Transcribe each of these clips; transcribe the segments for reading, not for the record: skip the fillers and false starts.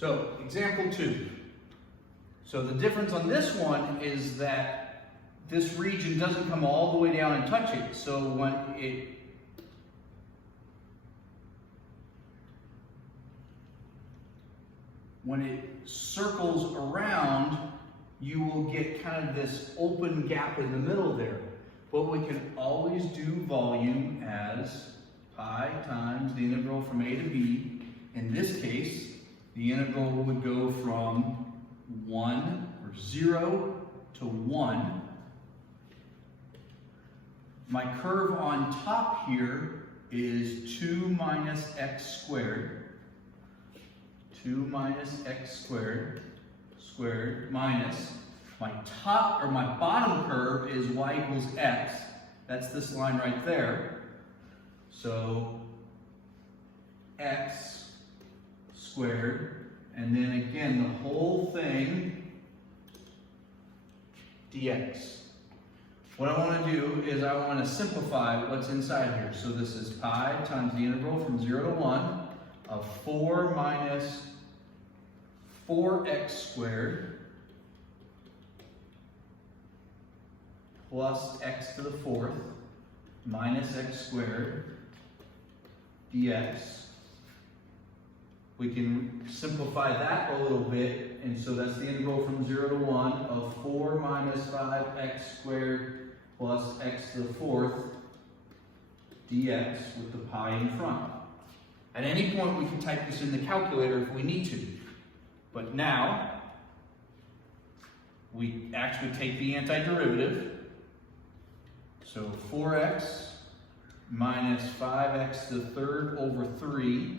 So, example 2. So the difference on this one is that this region doesn't come all the way down and touch it. So when it circles around, you will get kind of this open gap in the middle there. But we can always do volume as pi times the integral from a to b. In this case, the integral would go from 1 or 0 to 1. My curve on top here is 2 minus x squared. 2 minus x squared minus my top or my bottom curve is y equals x. That's this line right there. So x squared, and then again the whole thing dx. What I want to do is I want to simplify what's inside here. So this is pi times the integral from 0 to 1 of 4 minus 4x squared plus x to the 4th minus x squared dx. We can simplify that a little bit, and so that's the integral from 0 to 1 of 4 minus 5x squared plus x to the 4th dx with the pi in front. At any point we can type this in the calculator if we need to. But now, we actually take the antiderivative. So 4x minus 5x to the 3rd over 3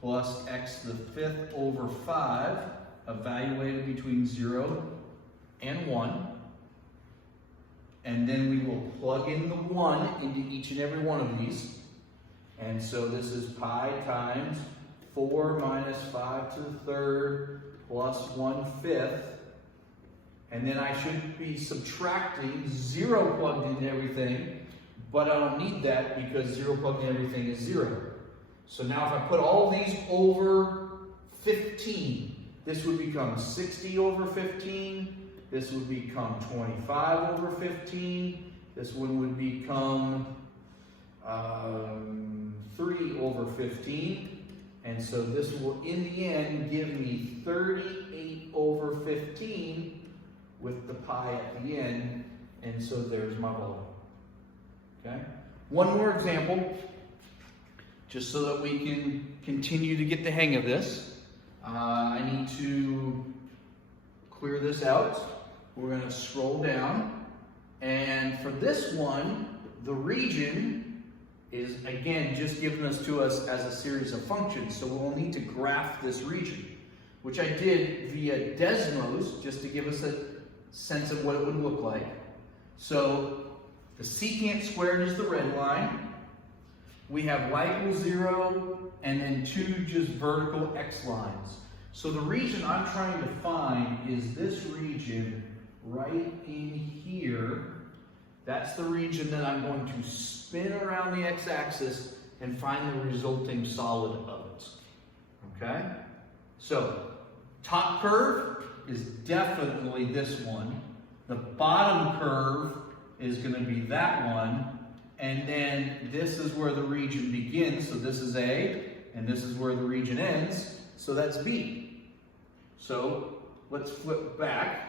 plus x to the 5th over 5, evaluated between 0 and 1. And then we will plug in the 1 into each and every one of these. And so this is pi times 4 minus 5 to the 3rd plus 1/5. And then I should be subtracting 0 plugged into everything, but I don't need that because 0 plugged in everything is 0. So now if I put all these over 15, this would become 60 over 15. This would become 25 over 15. This one would become 3 over 15. And so this will, in the end, give me 38 over 15 with the pi at the end. And so there's my volume. Okay? One more example, just so that we can continue to get the hang of this. I need to clear this out. We're going to scroll down. And for this one, the region is, again, just given to us as a series of functions. So we'll need to graph this region, which I did via Desmos, just to give us a sense of what it would look like. So the secant squared is the red line. We have y equals 0, and then 2 just vertical x lines. So the region I'm trying to find is this region right in here. That's the region that I'm going to spin around the x-axis and find the resulting solid of it. Okay? So, top curve is definitely this one. The bottom curve is going to be that one. And then this is where the region begins. So this is A, and this is where the region ends. So that's B. So let's flip back.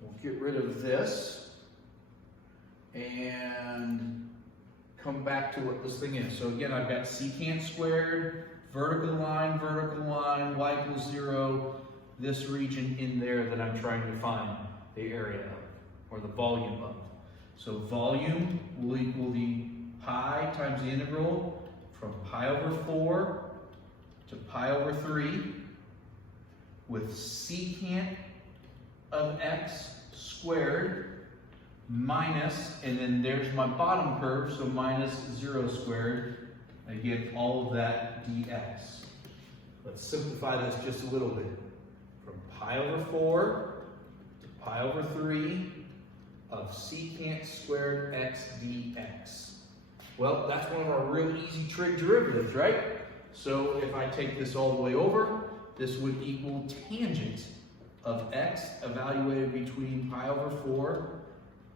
We'll get rid of this and come back to what this thing is. So again, I've got secant squared, vertical line, y equals 0, this region in there that I'm trying to find the area of, or the volume of. So volume will equal the pi times the integral from pi over 4 to pi over 3 with secant of x squared minus, and then there's my bottom curve, so minus 0 squared. Again, all of that dx. Let's simplify this just a little bit. From pi over 4 to pi over 3 of secant squared x dx. Well, that's one of our real easy trig derivatives, right? So if I take this all the way over, this would equal tangent of x evaluated between pi over 4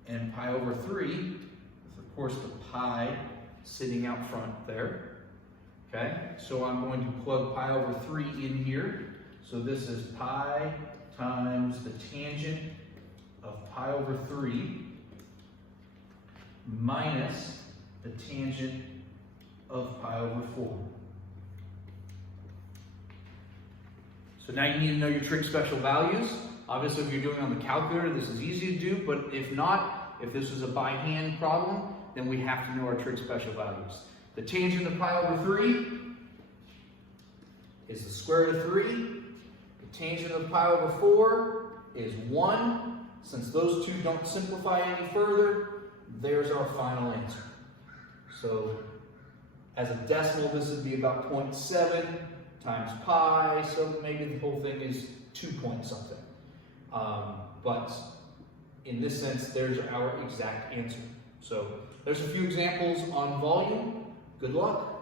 and pi over 3, with of course the pi sitting out front there. Okay, so I'm going to plug pi over 3 in here. So this is pi times the tangent of pi over 3 minus the tangent of pi over 4. So now you need to know your trig special values. Obviously, if you're doing it on the calculator, this is easy to do, but if not, if this was a by hand problem, then we have to know our trig special values. The tangent of pi over 3 is the square root of 3. The tangent of pi over 4 is 1. Since those two don't simplify any further, there's our final answer. So as a decimal, this would be about 0.7 times pi, so maybe the whole thing is 2 point something. But in this sense, there's our exact answer. So there's a few examples on volume. Good luck.